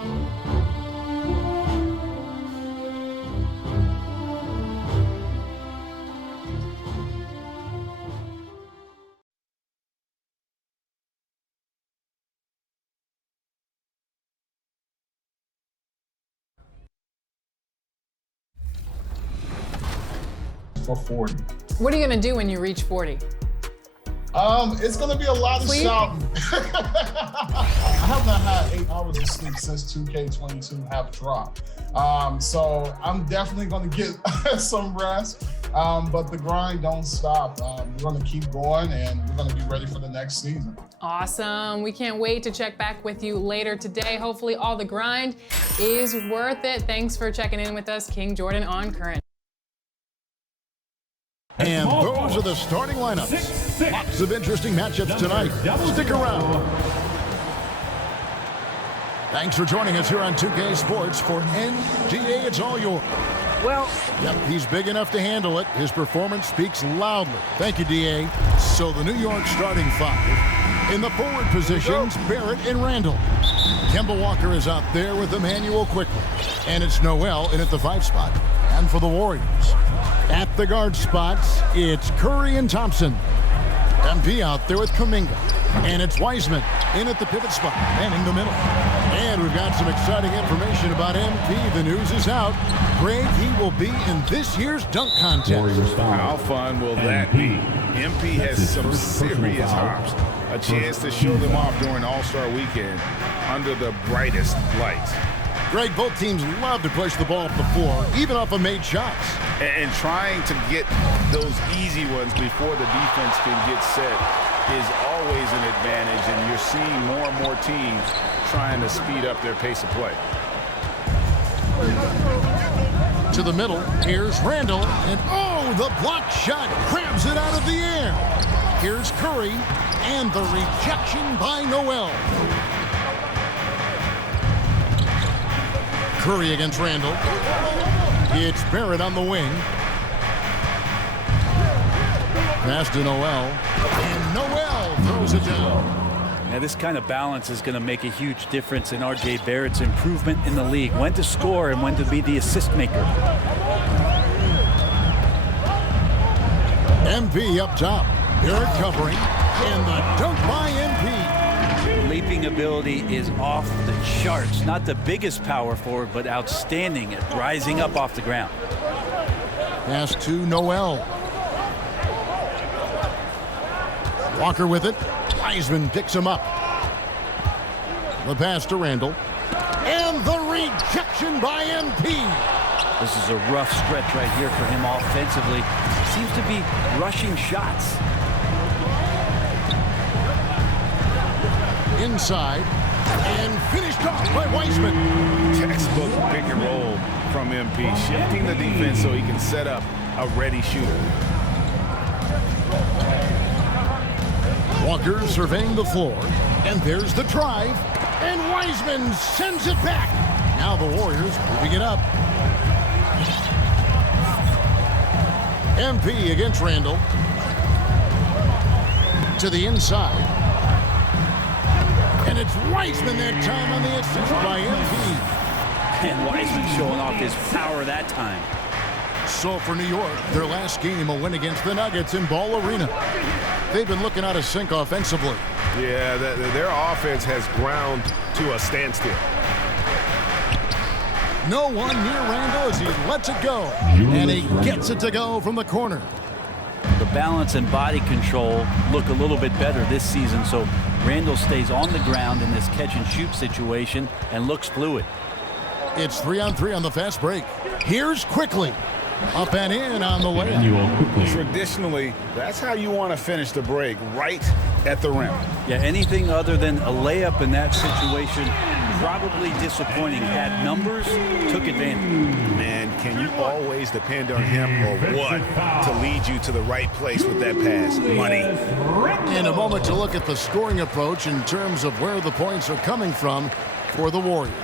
For 40. What are you going to do when you reach 40? It's going to be a lot of shouting. I have not had 8 hours of sleep since 2K22 have dropped. So I'm definitely going to get some rest. But the grind don't stop. We're going to keep going, and we're going to be ready for the next season. Awesome. We can't wait to check back with you later today. Hopefully all the grind is worth it. Thanks for checking in with us, King Jordan on Current. And those are the starting lineups. Lots of interesting matchups tonight. Stick around. Thanks for joining us here on 2K Sports for NGA. It's all yours. Well, yep, he's big enough to handle it. His performance speaks loudly. Thank you, DA. So the New York starting 5. In the forward positions, Barrett and Randall. Kemba Walker is out there with Emmanuel quickly. And it's Noel in at the 5 spot. And for the Warriors, at the guard spots, it's Curry and Thompson. MP out there with Kuminga. And it's Wiseman in at the pivot spot, manning the middle. And we've got some exciting information about MP. The news is out. Greg, he will be in this year's dunk contest. How fun will that be? MP has some serious hops. A chance to show them off during All-Star Weekend under the brightest lights. Greg, both teams love to push the ball up the floor, even off of made shots. And trying to get those easy ones before the defense can get set is always an advantage, and you're seeing more and more teams trying to speed up their pace of play. To the middle, here's Randall, and oh, the block shot grabs it out of the air. Here's Curry, and the rejection by Noel. Curry against Randall. It's Barrett on the wing. Pass to Noel, and Noel throws it down. Now this kind of balance is going to make a huge difference in R.J. Barrett's improvement in the league. When to score and when to be the assist maker. MP up top. Barrett covering, and the dunk by MP. Leaping ability is off the charts. Not the biggest power forward, but outstanding at rising up off the ground. Pass to Noel. Walker with it. Wiseman picks him up. The pass to Randall. And the rejection by MP. This is a rough stretch right here for him offensively. Seems to be rushing shots. Inside, and finished off by Wiseman. Textbook pick and roll from MP, shifting the defense so he can set up a ready shooter. Walker surveying the floor, and there's the drive, and Wiseman sends it back. Now the Warriors moving it up. MP against Randall. To the inside. And it's Wiseman that time on the assist by MP. And Wiseman showing off his power that time. So for New York, their last game a win against the Nuggets in Ball Arena. They've been looking out of sync offensively. Yeah, their offense has ground to a standstill. No one near Randall as he lets it go. And he gets it to go from the corner. The balance and body control look a little bit better this season, so Randall stays on the ground in this catch-and-shoot situation and looks fluid. It's 3-on-3 on the fast break. Here's Quickly. Up and in on the layup. Traditionally, that's how you want to finish the break, right at the rim. Yeah, anything other than a layup in that situation, probably disappointing. Had numbers, took advantage. Man, can you always depend on him or what to lead you to the right place with that pass? Money. In a moment to look at the scoring approach in terms of where the points are coming from for the Warriors.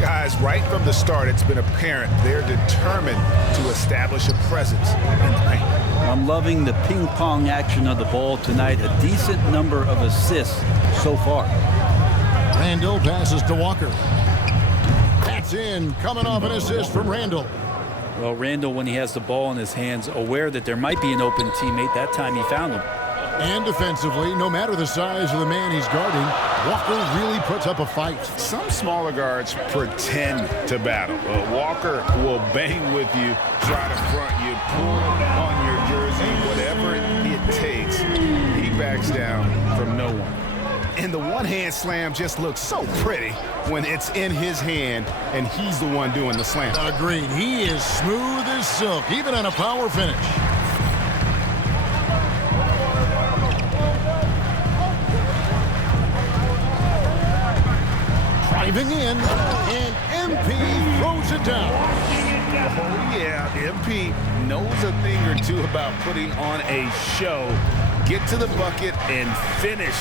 Guys, right from the start, it's been apparent they're determined to establish a presence in the paint. I'm loving the ping pong action of the ball tonight. A decent number of assists so far. Randall passes to Walker. That's in, coming off an assist from Randall. Well, Randall, when he has the ball in his hands, aware that there might be an open teammate, that time he found him. And defensively, no matter the size of the man he's guarding, Walker really puts up a fight. Some smaller guards pretend to battle. Walker will bang with you, try to front you, pull on your jersey, whatever it takes. He backs down from no one. And the one-hand slam just looks so pretty when it's in his hand and he's the one doing the slam. Agreed. He is smooth as silk, even on a power finish. Driving in, and MP throws it down. Oh, yeah, MP knows a thing or two about putting on a show. Get to the bucket and finish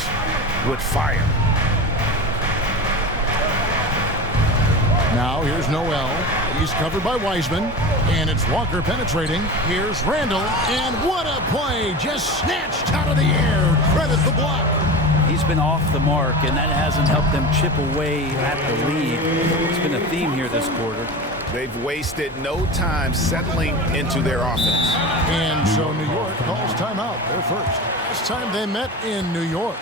with fire. Now here's Noel. He's covered by Wiseman, and it's Walker penetrating. Here's Randall, and what a play! Just snatched out of the air. Credit the block. He's been off the mark, and that hasn't helped them chip away at the lead. It's been a theme here this quarter. They've wasted no time settling into their offense. And so New York calls timeout. Their first. Last time they met in New York.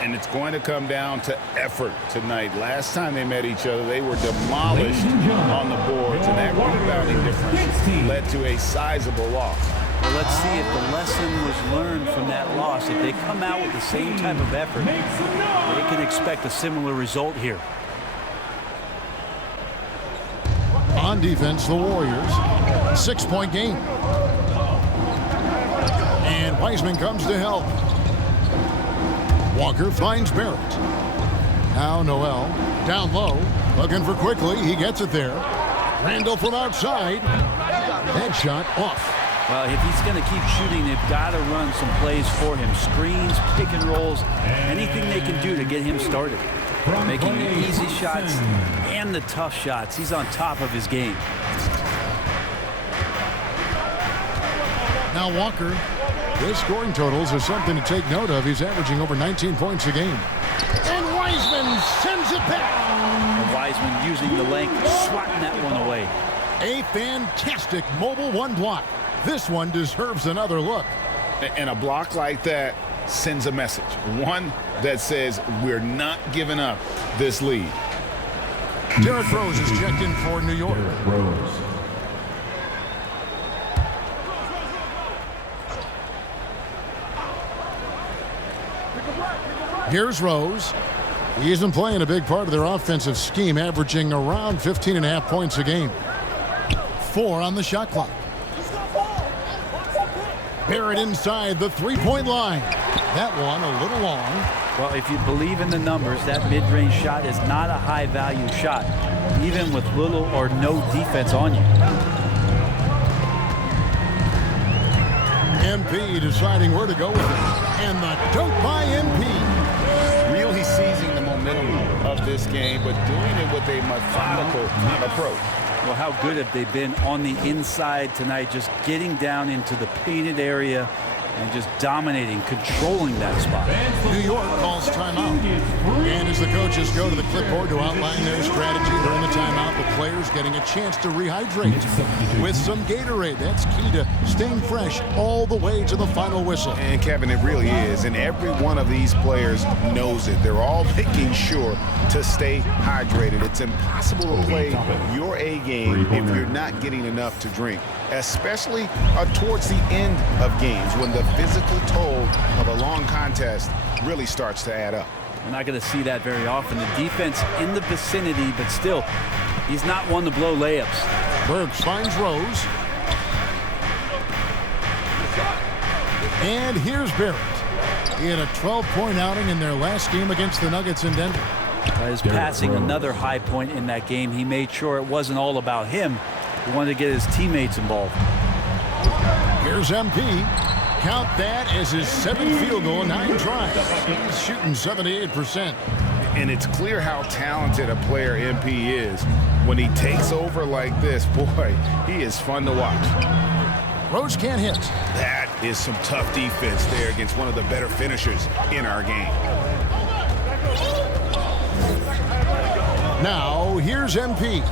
And it's going to come down to effort tonight. Last time they met each other, they were demolished on the boards, and that rebounding difference led to a sizable loss. Well, let's see if the lesson was learned from that loss. If they come out with the same type of effort, they can expect a similar result here. On defense, the Warriors. 6-point game. And Wiseman comes to help. Walker finds Barrett. Now Noel down low, looking for quickly. He gets it there. Randall from outside. Headshot off. Well, if he's going to keep shooting, they've got to run some plays for him. Screens, pick and rolls, anything they can do to get him started. Making the easy shots and the tough shots. He's on top of his game. Now Walker, his scoring totals are something to take note of. He's averaging over 19 points a game. And Wiseman sends it back. And Wiseman using the length, swatting that one away. A fantastic mobile one block. This one deserves another look. And a block like that sends a message. One that says we're not giving up this lead. Derrick Rose is checked in for New York. Here's Rose. He isn't playing a big part of their offensive scheme, averaging around 15.5 points a game. 4 on the shot clock. Barrett inside the three-point line. That one a little long. Well, if you believe in the numbers, that mid-range shot is not a high-value shot, even with little or no defense on you. MP deciding where to go with it. And the dunk by MP. Really seizing the momentum of this game, but doing it with a methodical approach. Well, how good have they been on the inside tonight, just getting down into the painted area and just dominating, controlling that spot. New York calls timeout. And as the coaches go to the clipboard to outline their strategy during the timeout, the players getting a chance to rehydrate with some Gatorade. That's key to staying fresh all the way to the final whistle. And Kevin, it really is. And every one of these players knows it. They're all making sure to stay hydrated. It's impossible to play your A game if you're not getting enough to drink, especially towards the end of games when the physical toll of a long contest really starts to add up. We're not going to see that very often. The defense in the vicinity, but still, he's not one to blow layups. Burks finds Rose. And here's Barrett. He had a 12-point outing in their last game against the Nuggets in Denver. His passing, another high point in that game. He made sure it wasn't all about him. He wanted to get his teammates involved. Here's MP. Count that as his 7th field goal, 9 tries. He's shooting 78%. And it's clear how talented a player MP is. When he takes over like this, boy, he is fun to watch. Rose can't hit. That is some tough defense there against one of the better finishers in our game. Now, here's MP.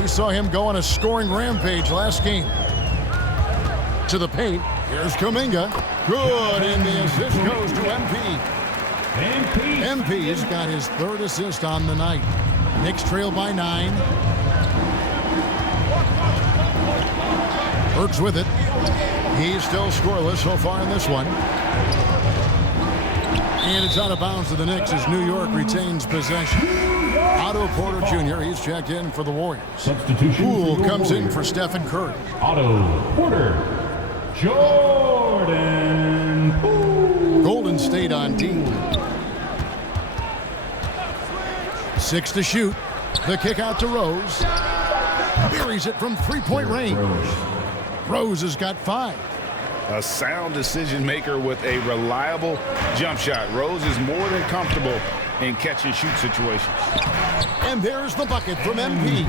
We saw him go on a scoring rampage last game. To the paint. Here's Kuminga. Good, and the assist goes to MP. MP's got his 3rd assist on the night. Knicks trail by 9. Burks with it. He's still scoreless so far in this one. And it's out of bounds to the Knicks as New York retains possession. Otto Porter Jr., he's checked in for the Warriors. Poole comes in for Stephen Curry. Otto Porter. Jordan Poole. Golden State on D. 6 to shoot. The kick out to Rose. Buries it from 3-point range. Rose has got 5. A sound decision maker with a reliable jump shot. Rose is more than comfortable in catch and shoot situations. And there's the bucket from MP.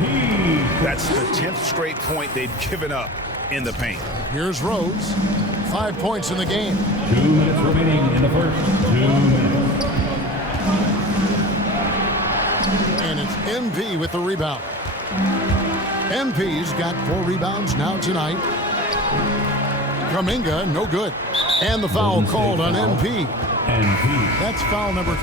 That's the 10th straight point they've given up in the paint. Here's Rose. 5 points in the game. 2 minutes remaining in the first. 2 minutes. And it's MP with the rebound. MP's got 4 rebounds now tonight. Kuminga, no good. And the foul called on MP. That's foul number.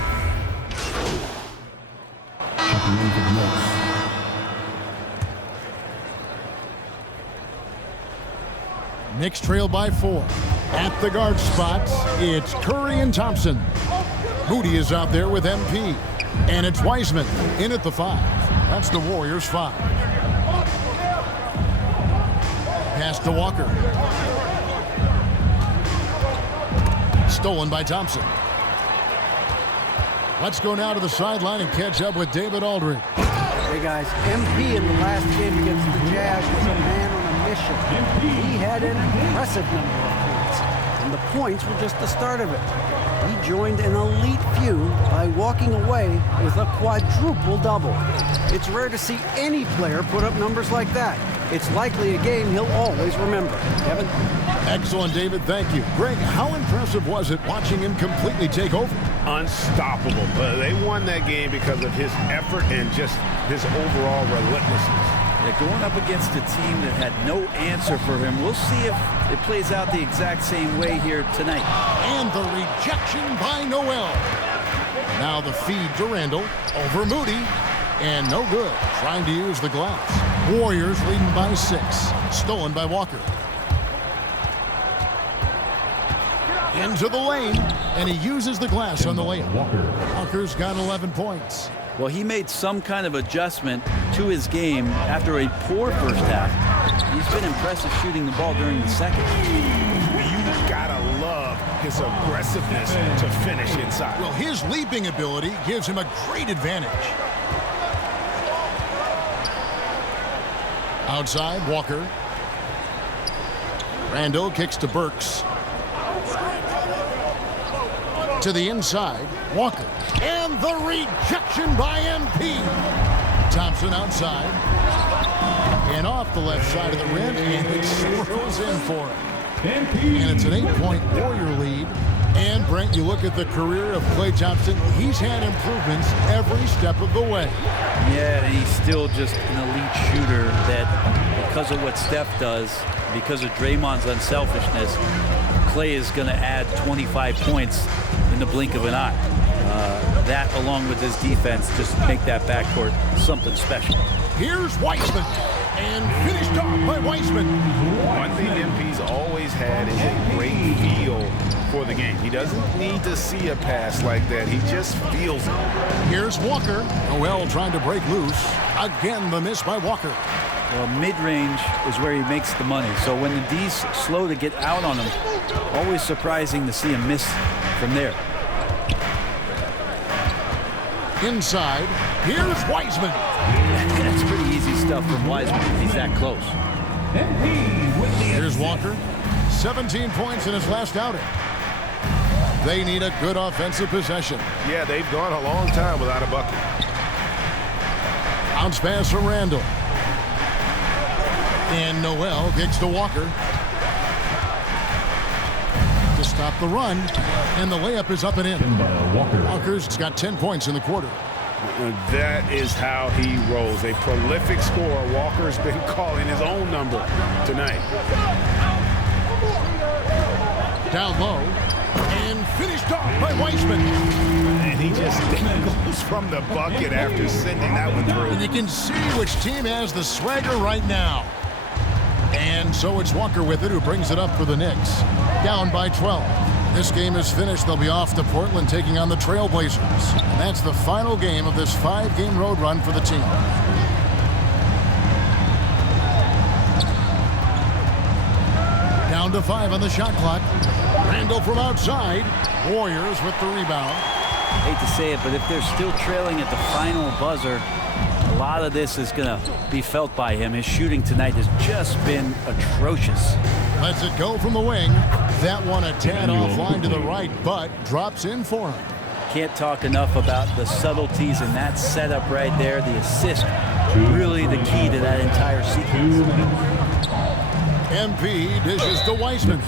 Knicks trail by 4. At the guard spots, it's Curry and Thompson. Moody is out there with MP. And it's Wiseman in at the 5. That's the Warriors' 5. Pass to Walker. Stolen by Thompson. Let's go now to the sideline and catch up with David Aldridge. Hey guys, MP in the last game against the Jazz was a man on a mission. He had an impressive number of points, and the points were just the start of it. He joined an elite few by walking away with a quadruple double. It's rare to see any player put up numbers like that. It's likely a game he'll always remember. Kevin? Excellent, David. Thank you. Greg, how impressive was it watching him completely take over? Unstoppable. They won that game because of his effort and just his overall relentlessness. Yeah, going up against a team that had no answer for him. We'll see if it plays out the exact same way here tonight. And the rejection by Noel. Now the feed to Randall over Moody. And no good. Trying to use the glass. Warriors leading by 6. Stolen by Walker. Into the lane. And he uses the glass on the layup. Walker's got 11 points. Well, he made some kind of adjustment to his game after a poor first half. He's been impressive shooting the ball during the second. You gotta love his aggressiveness to finish inside. Well, his leaping ability gives him a great advantage. Outside, Walker. Randall kicks to Burks. To the inside, Walker. And the rejection by MP. Thompson outside. And off the left side of the rim, and it swirls in for him. And it's an 8-point Warrior lead. And Brent, you look at the career of Klay Thompson, he's had improvements every step of the way. Yeah, and he's still just an elite shooter that, because of what Steph does, because of Draymond's unselfishness, Klay is going to add 25 points in the blink of an eye. That, along with his defense, just make that backcourt something special. Here's Wiseman, and finished off by Wiseman. One thing MP's always had is a great feel for the game. He doesn't need to see a pass like that. He just feels it. Here's Walker. Noel trying to break loose. Again, the miss by Walker. Well, mid-range is where he makes the money. So when the D's slow to get out on him, always surprising to see him miss from there. Inside, here's Wiseman. That's pretty easy stuff from Wiseman. He's that close. Here's Walker. 17 points in his last outing. They need a good offensive possession. Yeah, they've gone a long time without a bucket. Bounce pass from Randall. And Noel kicks to Walker. To stop the run. And the layup is up and in. Walker. Walker's got 10 points in the quarter. That is how he rolls. A prolific scorer. Walker's been calling his own number tonight. Down low. And finished off by Weissman. And he just goes from the bucket after sending that one through. And you can see which team has the swagger right now. And so it's Walker with it, who brings it up for the Knicks. Down by 12. This game is finished. They'll be off to Portland taking on the Trailblazers. And that's the final game of this 5-game road run for the team. Down to 5 on the shot clock. Randall from outside. Warriors with the rebound. I hate to say it, but if they're still trailing at the final buzzer, a lot of this is going to be felt by him. His shooting tonight has just been atrocious. Lets it go from the wing. That one a tad offline to the right, but drops in for him. Can't talk enough about the subtleties in that setup right there. The assist, really the key to that entire sequence. MP dishes to Weissman.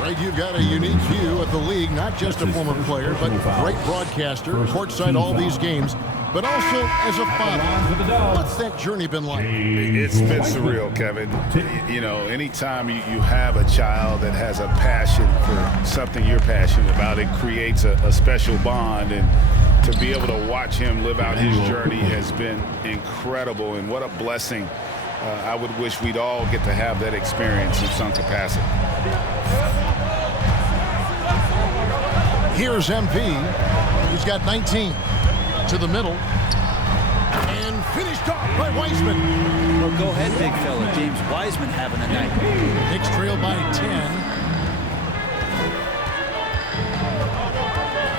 Right, you've got a unique view of the league, not just a former player, but great broadcaster, courtside all these games, but also as a father. What's that journey been like? It's been surreal, Kevin. You know, anytime you have a child that has a passion for something you're passionate about, it creates a special bond. And to be able to watch him live out his journey has been incredible. And what a blessing. I would wish we'd all get to have that experience in some capacity. Here's MP. He's got 19. To the middle. And finished off by Weissman. Well, go ahead, big fella. James Wiseman having a night. Knicks trail by 10.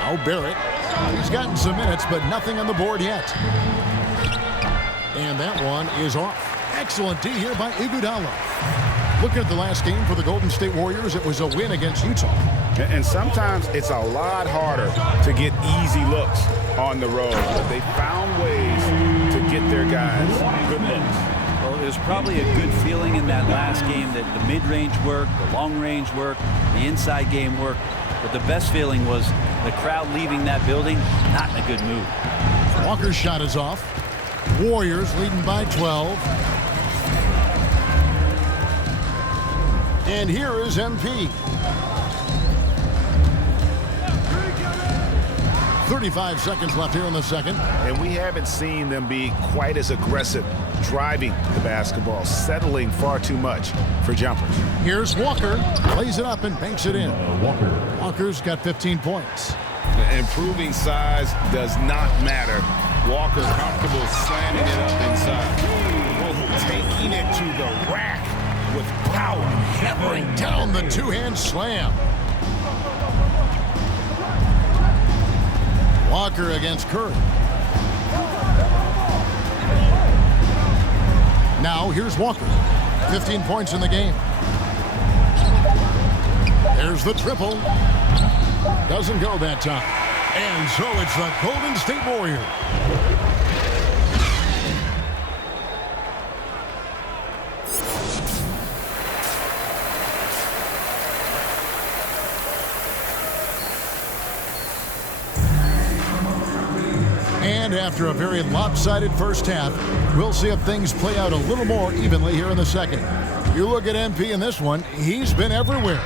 Now Barrett. He's gotten some minutes, but nothing on the board yet. And that one is off. Excellent D here by Iguodala. Looking at the last game for the Golden State Warriors, it was a win against Utah. And sometimes it's a lot harder to get easy looks on the road, but they found ways to get their guys good looks. Well, it was probably a good feeling in that last game that the mid-range worked, the long-range worked, the inside game worked. But the best feeling was the crowd leaving that building not in a good mood. Walker's shot is off. Warriors leading by 12. And here is MP. 35 seconds left here in the second. And we haven't seen them be quite as aggressive driving the basketball, settling far too much for jumpers. Here's Walker. Plays it up and banks it in. Walker's got 15 points. Improving size does not matter. Walker comfortable slamming it up inside. Oh, taking it to the rack with power. Hammering down the two-hand slam. Walker against Curry. Now here's Walker. 15 points in the game. There's the triple. Doesn't go that time. And so it's the Golden State Warriors. And after a very lopsided first half, we'll see if things play out a little more evenly here in the second. You look at MP in this one, he's been everywhere.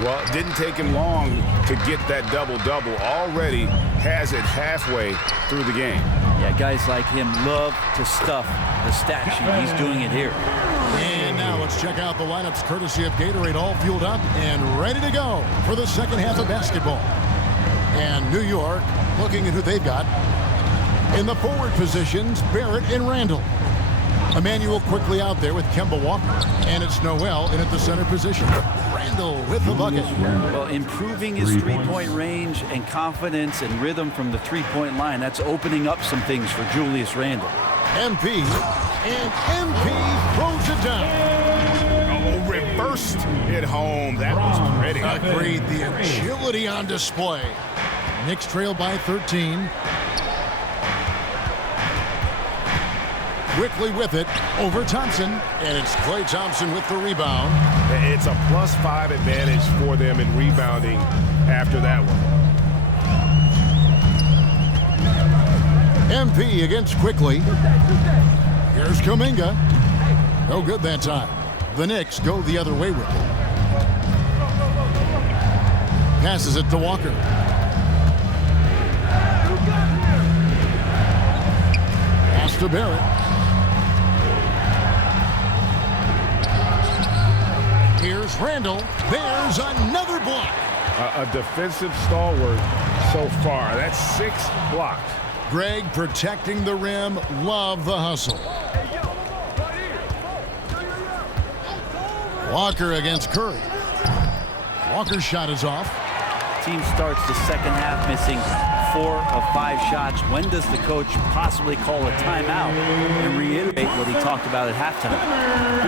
Well, it didn't take him long to get that double-double. Already has it halfway through the game. Yeah, guys like him love to stuff the stat sheet. He's doing it here. And now let's check out the lineups courtesy of Gatorade, all fueled up and ready to go for the second half of basketball. And New York looking at who they've got. In the forward positions, Barrett and Randall. Emmanuel quickly out there with Kemba Walker. And it's Noel in at the center position. Randall with the bucket. Well, improving his three-point range and confidence and rhythm from the three-point line, that's opening up some things for Julius Randle. MP, and MP throws it down. Oh, reversed it home. That was pretty. Agreed, the agility on display. Knicks trail by 13. Quickly with it over Thompson, and it's Klay Thompson with the rebound. It's a +5 advantage for them in rebounding after that one. MP against Quickly. Here's Kuminga. No good that time. The Knicks go the other way with it. Passes it to Walker. Pass to Barrett. Here's Randall. There's another block. A defensive stalwart so far. That's 6 blocks. Greg protecting the rim. Love the hustle. Walker against Curry. Walker's shot is off. Team starts the second half missing 4 of 5 shots. When does the coach possibly call a timeout and reiterate what he talked about at halftime?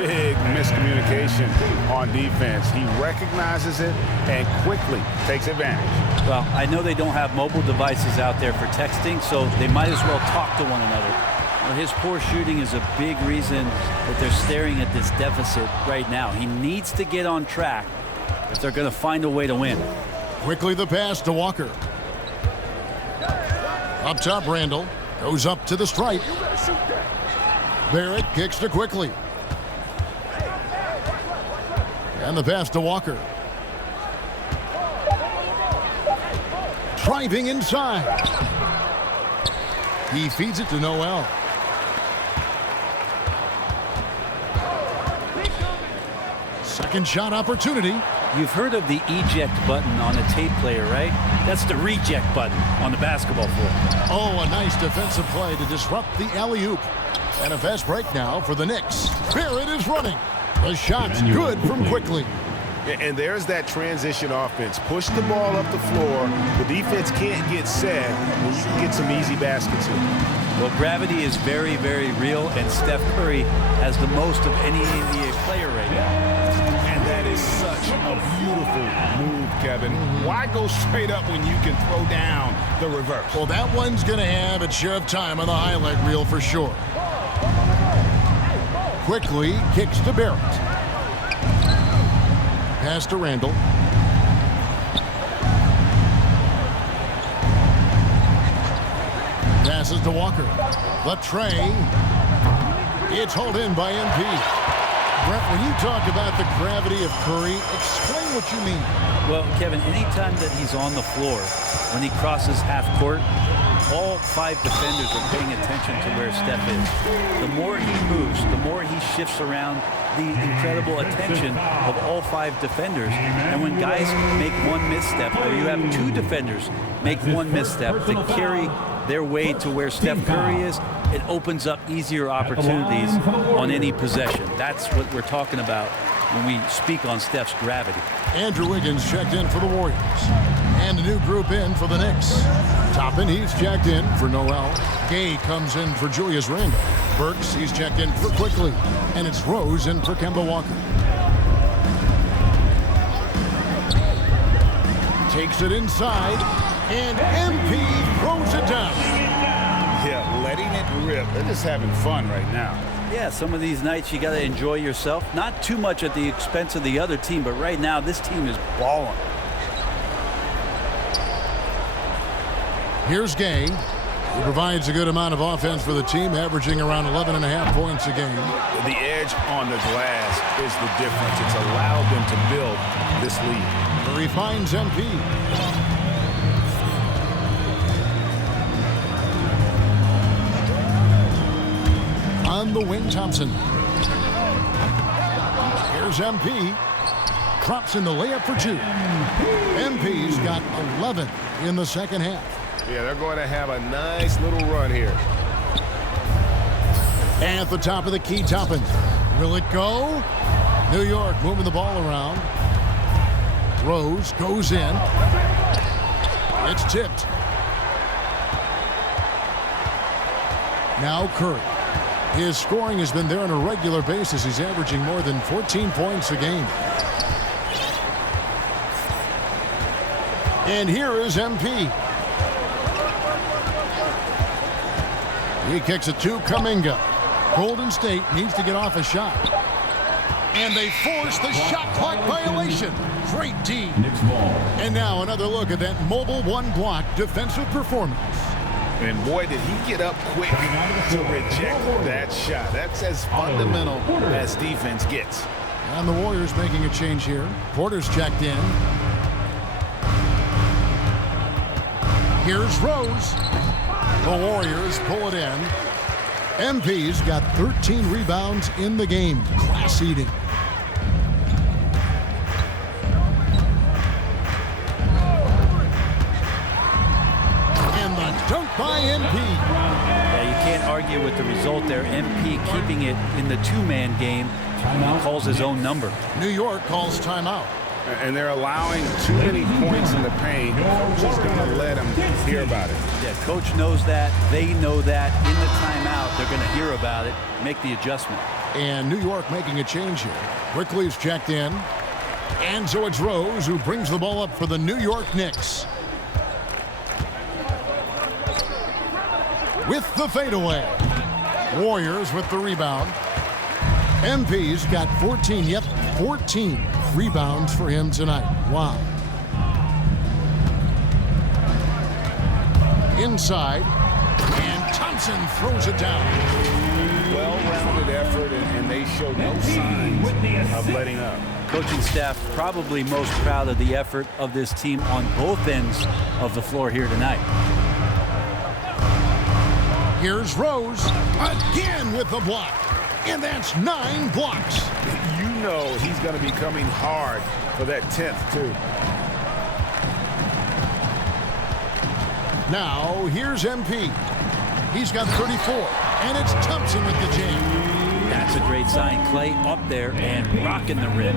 Big miscommunication on defense. He recognizes it and quickly takes advantage. Well, I know they don't have mobile devices out there for texting, so they might as well talk to one another. Well, his poor shooting is a big reason that they're staring at this deficit right now. He needs to get on track if they're going to find a way to win. Quickly the pass to Walker. Up top, Randall goes up to the stripe. Barrett kicks to Quickly. And the pass to Walker. Driving inside. He feeds it to Noel. Second shot opportunity. You've heard of the eject button on a tape player, right? That's the reject button on the basketball floor. Oh, a nice defensive play to disrupt the alley-oop. And a fast break now for the Knicks. Barrett is running. The shot's good from Quickly. And there's that transition offense. Push the ball up the floor. The defense can't get set when you can get some easy baskets in. Well, gravity is very, very real, and Steph Curry has the most of any NBA player right now. And that is such a beautiful move, Kevin. Why go straight up when you can throw down the reverse? Well, that one's going to have its share of time on the highlight reel for sure. Quickly kicks to Barrett. Pass to Randall. Passes to Walker. The tray. It's hauled in by MP. Brett, when you talk about the gravity of Curry, explain what you mean. Well, Kevin, anytime that he's on the floor, when he crosses half court, all 5 defenders are paying attention to where Steph is. The more he moves, the more he shifts around the incredible attention of all 5 defenders. And when guys make one misstep, or you have 2 defenders make one misstep to carry their way to where Steph Curry is, it opens up easier opportunities on any possession. That's what we're talking about when we speak on Steph's gravity. Andrew Wiggins checked in for the Warriors. And a new group in for the Knicks. Toppin, he's checked in for Noel. Gay comes in for Julius Randle. Burks, he's checked in for Quickly. And it's Rose in for Kemba Walker. Takes it inside. And MP throws it down. Yeah, letting it rip. They're just having fun right now. Yeah, some of these nights you got to enjoy yourself. Not too much at the expense of the other team, but right now this team is balling. Here's Gay. He provides a good amount of offense for the team, averaging around 11.5 points a game. The edge on the glass is the difference. It's allowed them to build this lead. Curry finds MP. On the wing, Thompson. Here's MP. Drops in the layup for 2. MP's got 11 in the second half. Yeah, they're going to have a nice little run here. At the top of the key, Toppin. Will it go? New York moving the ball around. Rose goes in. It's tipped. Now Curry. His scoring has been there on a regular basis. He's averaging more than 14 points a game. And here is MP. He kicks it to Kuminga. Golden State needs to get off a shot. And they force the shot clock violation. Great team. And now another look at that mobile 1-block defensive performance. And boy, did he get up quick to reject that shot. That's as fundamental as defense gets. And the Warriors making a change here. Porter's checked in. Here's Rose. The Warriors pull it in. MP's got 13 rebounds in the game. Class eating. And the dunk by MP. Yeah, you can't argue with the result there. MP keeping it in the two-man game. He calls his own number. New York calls timeout. And they're allowing too many points in the paint. Coach is going to let them hear about it. Yeah, coach knows that. They know that. In the timeout, they're going to hear about it, make the adjustment. And New York making a change here. Quickly's checked in. And so it's Rose who brings the ball up for the New York Knicks. With the fadeaway. Warriors with the rebound. MP's got 14, yep, 14 rebounds for him tonight. Wow. Inside, and Thompson throws it down. Well-rounded effort, and they show no signs of letting up. Coaching staff probably most proud of the effort of this team on both ends of the floor here tonight. Here's Rose again with the block. And that's 9 blocks. You know he's going to be coming hard for that 10th, too. Now, here's MP. He's got 34, and it's Thompson with the jam. That's a great sign. Clay up there and rocking the rim.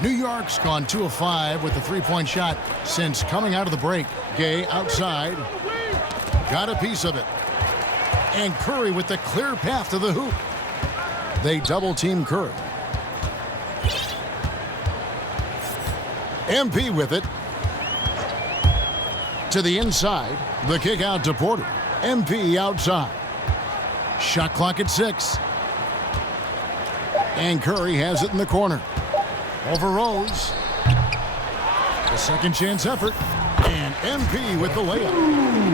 New York's gone 2 of 5 with the three-point shot since coming out of the break. Gay outside. Got a piece of it. And Curry with the clear path to the hoop. They double-team Curry. MP with it. To the inside. The kick out to Porter. MP outside. Shot clock at 6. And Curry has it in the corner. Over Rose. The second chance effort. And MP with the layup.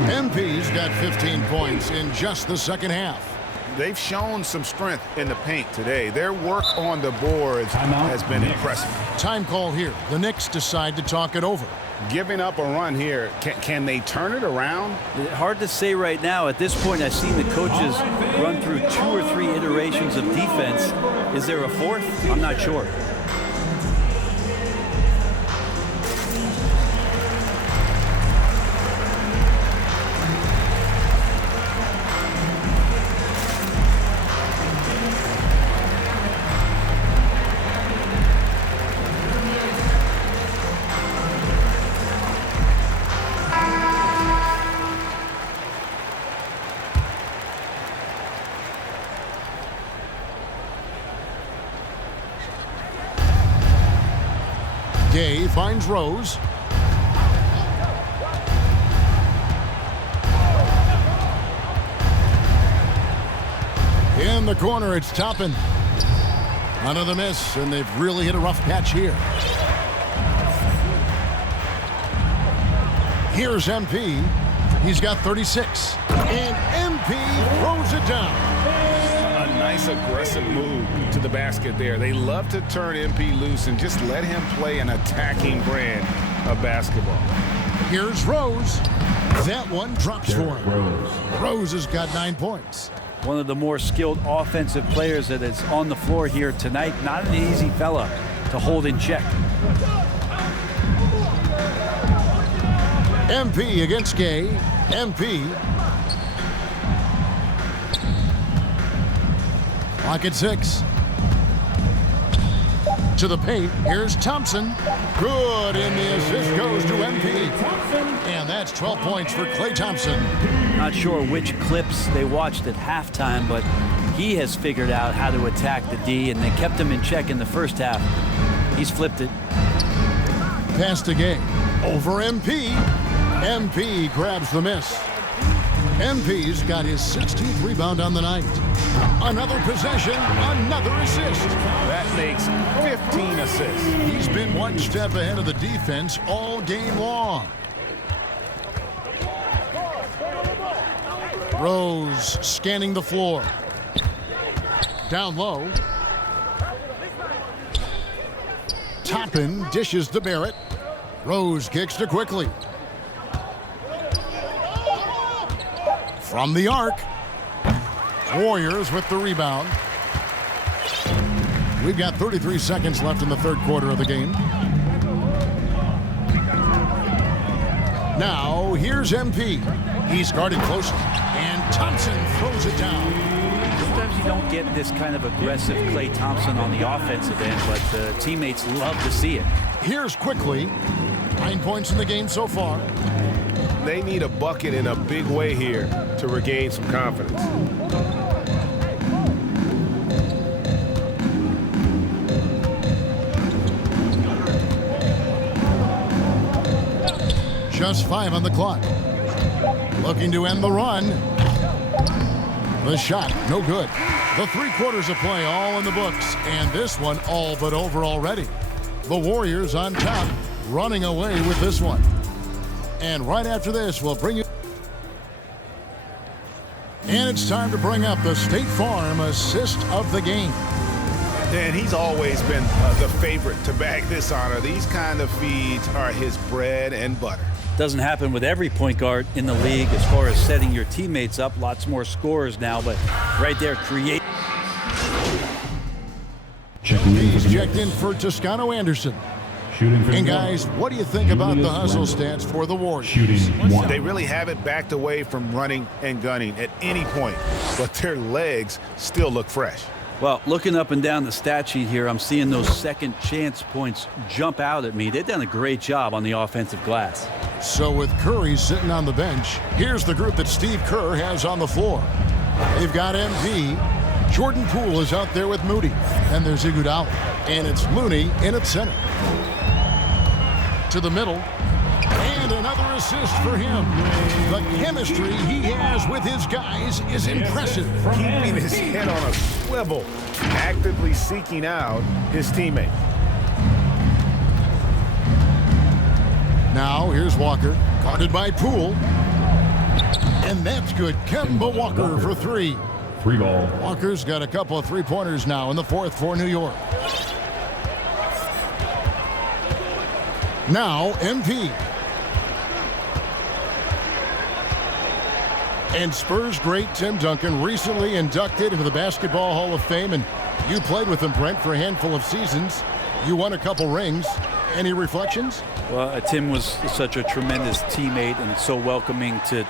MP's got 15 points in just the second half. They've shown some strength in the paint today. Their work on the boards has been impressive. Time call here. The Knicks decide to talk it over. Giving up a run here, can they turn it around? Hard to say right now. At this point, I've seen the coaches run through 2 or 3 iterations of defense. Is there a fourth? I'm not sure. Gay finds Rose. In the corner, it's Toppin. Another miss, and they've really hit a rough patch here. Here's MP. He's got 36. And MP throws it down. A nice aggressive move to the basket there. They love to turn MP loose and just let him play an attacking brand of basketball. Here's Rose. That one drops for him. Rose has got 9 points. One of the more skilled offensive players that is on the floor here tonight. Not an easy fella to hold in check. MP against Gay. MP. Clock at 6. To the paint. Here's Thompson. Good, and the assist goes to MP. And that's 12 points for Klay Thompson. Not sure which clips they watched at halftime, but he has figured out how to attack the D, and they kept him in check in the first half. He's flipped it. Pass to Gay. Over MP. MP grabs the miss. MP's got his 16th rebound on the night. Another possession, another assist. That makes 15 assists. He's been one step ahead of the defense all game long. Rose scanning the floor. Down low. Toppin dishes to Barrett. Rose kicks to Quickly. From the arc. Warriors with the rebound. We've got 33 seconds left in the third quarter of the game. Now, here's MP. He's guarded closely, and Thompson throws it down. Sometimes you don't get this kind of aggressive Klay Thompson on the offensive end, but the teammates love to see it. Here's Quickly. 9 points in the game so far. They need a bucket in a big way here to regain some confidence. Just 5 on the clock. Looking to end the run. The shot, no good. The 3 quarters of play all in the books, and this one all but over already. The Warriors on top, running away with this one. And right after this, we'll bring you... And it's time to bring up the State Farm assist of the game. And he's always been the favorite to bag this honor. These kind of feeds are his bread and butter. Doesn't happen with every point guard in the league as far as setting your teammates up. Lots more scorers now, but right there, create. He's checked in for Toscano Anderson. And guys, what do you think about the hustle stance for the Warriors? They really haven't backed away from running and gunning at any point, but their legs still look fresh. Well, looking up and down the stat sheet here, I'm seeing those second chance points jump out at me. They've done a great job on the offensive glass. So with Curry sitting on the bench, here's the group that Steve Kerr has on the floor. They've got MP. Jordan Poole is out there with Moody. And there's Iguodala. And it's Looney in at center. To the middle. And another assist for him. The chemistry he has with his guys is impressive. Keeping his head on a swivel, actively seeking out his teammate. Now here's Walker, guarded by Poole. And that's good. Kemba Walker for 3. 3 ball. Walker's got a couple of 3-pointers now in the fourth for New York. Now MP. And Spurs great Tim Duncan, recently inducted into the Basketball Hall of Fame, and you played with him, Brent, for a handful of seasons. You won a couple rings. Any reflections? Well, Tim was such a tremendous teammate and so welcoming to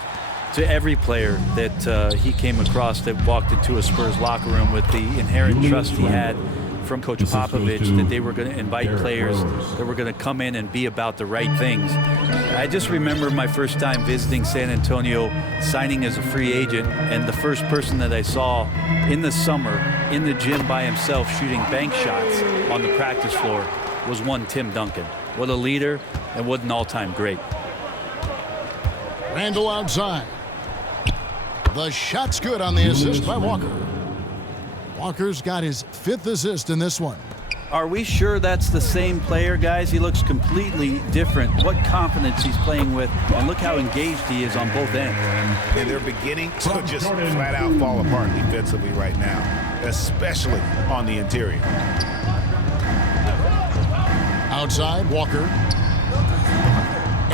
every player that he came across that walked into a Spurs locker room, with the inherent trust he had from Coach Popovich that they were going to invite players that were going to come in and be about the right things. I just remember my first time visiting San Antonio, signing as a free agent, and the first person that I saw in the summer in the gym by himself shooting bank shots on the practice floor was one Tim Duncan. What a leader and what an all-time great. Randall outside. The shot's good on the assist by Walker. Walker's got his 5th assist in this one. Are we sure that's the same player, guys? He looks completely different. What confidence he's playing with, and look how engaged he is on both ends. And they're beginning to just flat out fall apart defensively right now, especially on the interior. Outside, Walker.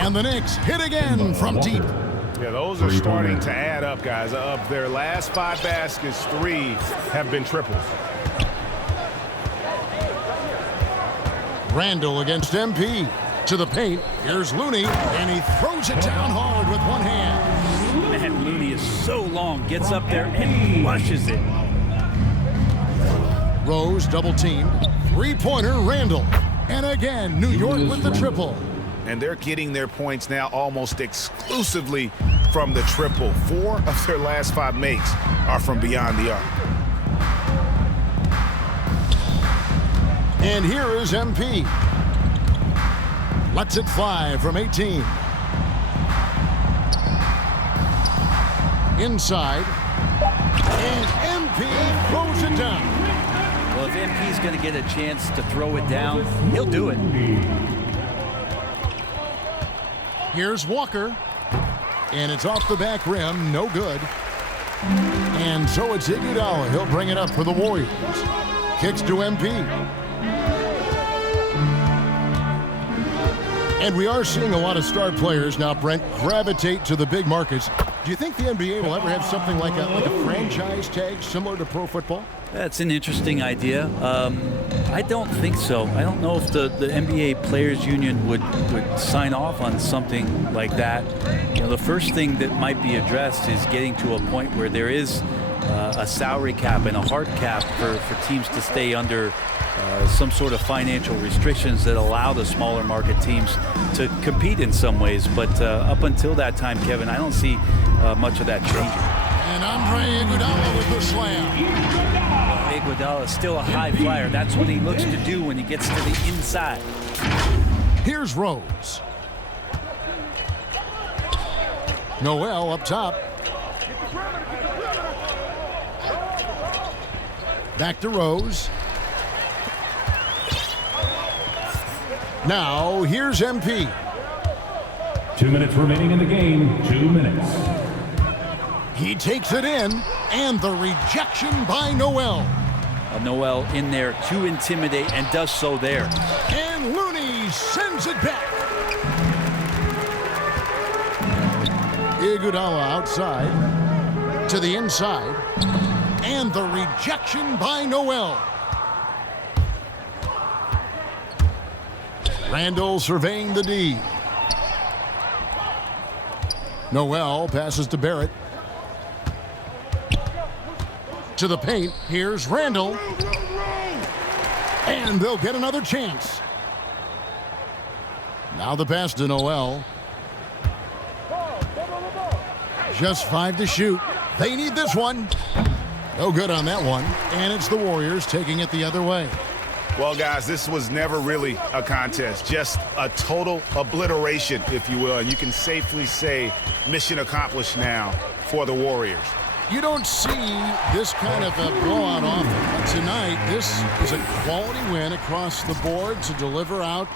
And the Knicks hit again from deep. Yeah, those are starting to add up, guys. Of their last 5 baskets, 3 have been triples. Randall against MP. To the paint. Here's Looney, and he throws it down hard with one hand. Man, Looney is so long, gets up there and rushes it. Rose double-teamed. 3-pointer, Randall. And again, New York with the triple. And they're getting their points now almost exclusively from the triple. 4 of their last 5 makes are from beyond the arc. And here is MP. Lets it fly from 18. Inside. And MP throws it down. Well, if MP's going to get a chance to throw it down, he'll do it. Here's Walker. And it's off the back rim. No good. And so it's Iguodala. He'll bring it up for the Warriors. Kicks to MP. And we are seeing a lot of star players now, Brent, gravitate to the big markets. Do you think the NBA will ever have something like a franchise tag similar to pro football? That's an interesting idea. I don't think so. I don't know if the NBA Players Union would sign off on something like that. You know, the first thing that might be addressed is getting to a point where there is a salary cap and a hard cap for teams to stay under some sort of financial restrictions that allow the smaller market teams to compete in some ways. But up until that time, Kevin, I don't see much of that changing. And Andre Iguodala with the slam. Iguodala is still a high flyer. That's what he looks to do when he gets to the inside. Here's Rose. Noel up top. Back to Rose. Now, here's MP. 2 minutes remaining in the game. 2 minutes. He takes it in, and the rejection by Noel. Noel in there to intimidate, and does so there. And Looney sends it back. Iguodala outside to the inside, and the rejection by Noel. Randall surveying the D. Noel passes to Barrett. To the paint. Here's Randall. And they'll get another chance. Now the pass to Noel. Just 5 to shoot. They need this one. No good on that one. And it's the Warriors taking it the other way. Well, guys, this was never really a contest, just a total obliteration, if you will. And you can safely say mission accomplished now for the Warriors. You don't see this kind of a blowout often, but tonight this is a quality win across the board to deliver out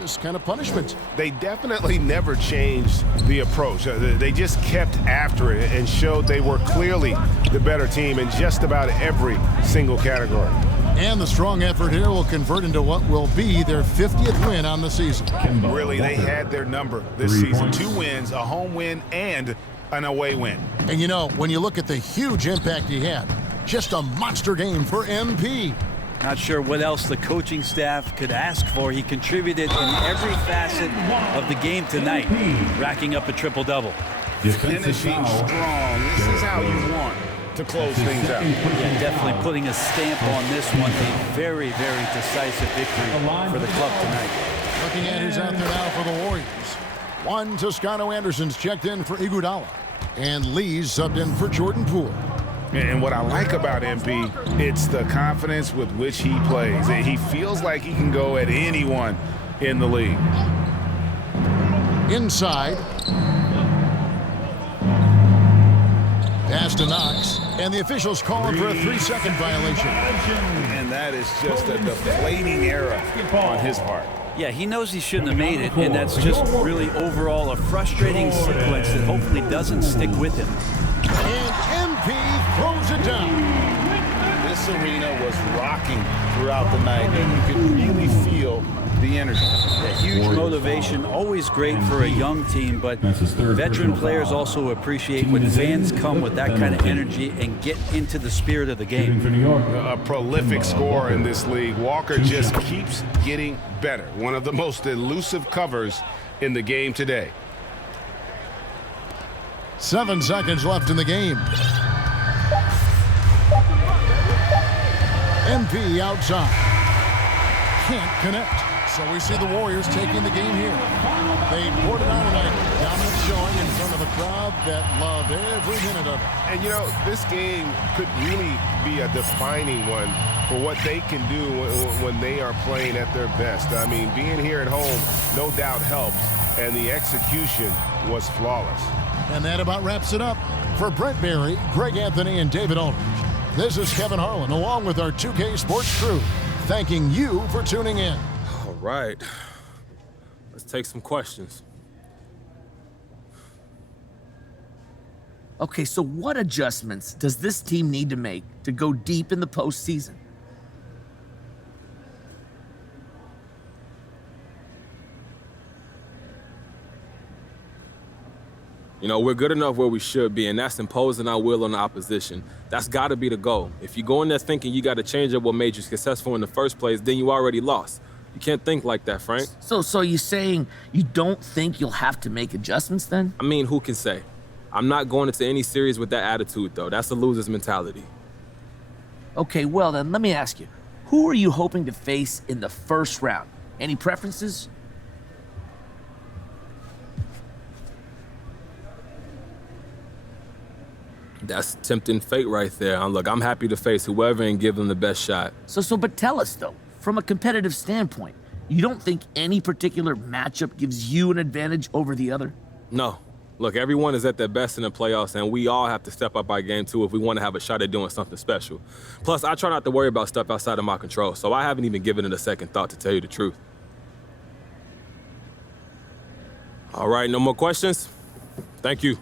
this kind of punishment. They definitely never changed the approach. They just kept after it and showed they were clearly the better team in just about every single category. And the strong effort here will convert into what will be their 50th win on the season. Really, they had their number this season. 2 wins, a home win, and an away win. And you know, when you look at the huge impact he had, just a monster game for MP. Not sure what else the coaching staff could ask for. He contributed in every facet of the game tonight, racking up a triple-double. Finishing strong. This is how you want to close things out. Yeah, definitely putting a stamp on this one. A very, very decisive victory for the club tonight. Looking at who's out there now for the Warriors. One Toscano Anderson's checked in for Iguodala. And Lee's subbed in for Jordan Poole. And what I like about MP, it's the confidence with which he plays. He feels like he can go at anyone in the league. Inside. Pass to Knox. And the officials call him for a 3-second violation. And that is just a deflating error on his part. Yeah, he knows he shouldn't have made it, and that's just really overall a frustrating sequence that hopefully doesn't stick with him. And MP throws it down. This arena was rocking throughout the night, and you could really feel the energy. A huge motivation, always great for a young team, but veteran players also appreciate when fans come with that kind of energy and get into the spirit of the game. A prolific scorer in this league. Walker just keeps getting better. One of the most elusive covers in the game today. 7 seconds left in the game. MP outside. Can't connect. So we see the Warriors taking the game here. They poured it on tonight. Dominant showing in front of a crowd that loved every minute of it. And you know, this game could really be a defining one for what they can do when they are playing at their best. I mean, being here at home no doubt helps, and the execution was flawless. And that about wraps it up. For Brent Berry, Greg Anthony, and David Aldridge, this is Kevin Harlan, along with our 2K Sports crew, thanking you for tuning in. All right. Let's take some questions. Okay, so what adjustments does this team need to make to go deep in the postseason? You know, we're good enough where we should be, and that's imposing our will on the opposition. That's got to be the goal. If you go in there thinking you got to change up what made you successful in the first place, then you already lost. You can't think like that, Frank. So you're saying you don't think you'll have to make adjustments then? I mean, who can say? I'm not going into any series with that attitude, though. That's a loser's mentality. Okay, well then, let me ask you. Who are you hoping to face in the first round? Any preferences? That's tempting fate right there. Look, I'm happy to face whoever and give them the best shot. But tell us, though, from a competitive standpoint, you don't think any particular matchup gives you an advantage over the other? No. Look, everyone is at their best in the playoffs, and we all have to step up our game, too, if we want to have a shot at doing something special. Plus, I try not to worry about stuff outside of my control, so I haven't even given it a second thought, to tell you the truth. All right, no more questions? Thank you.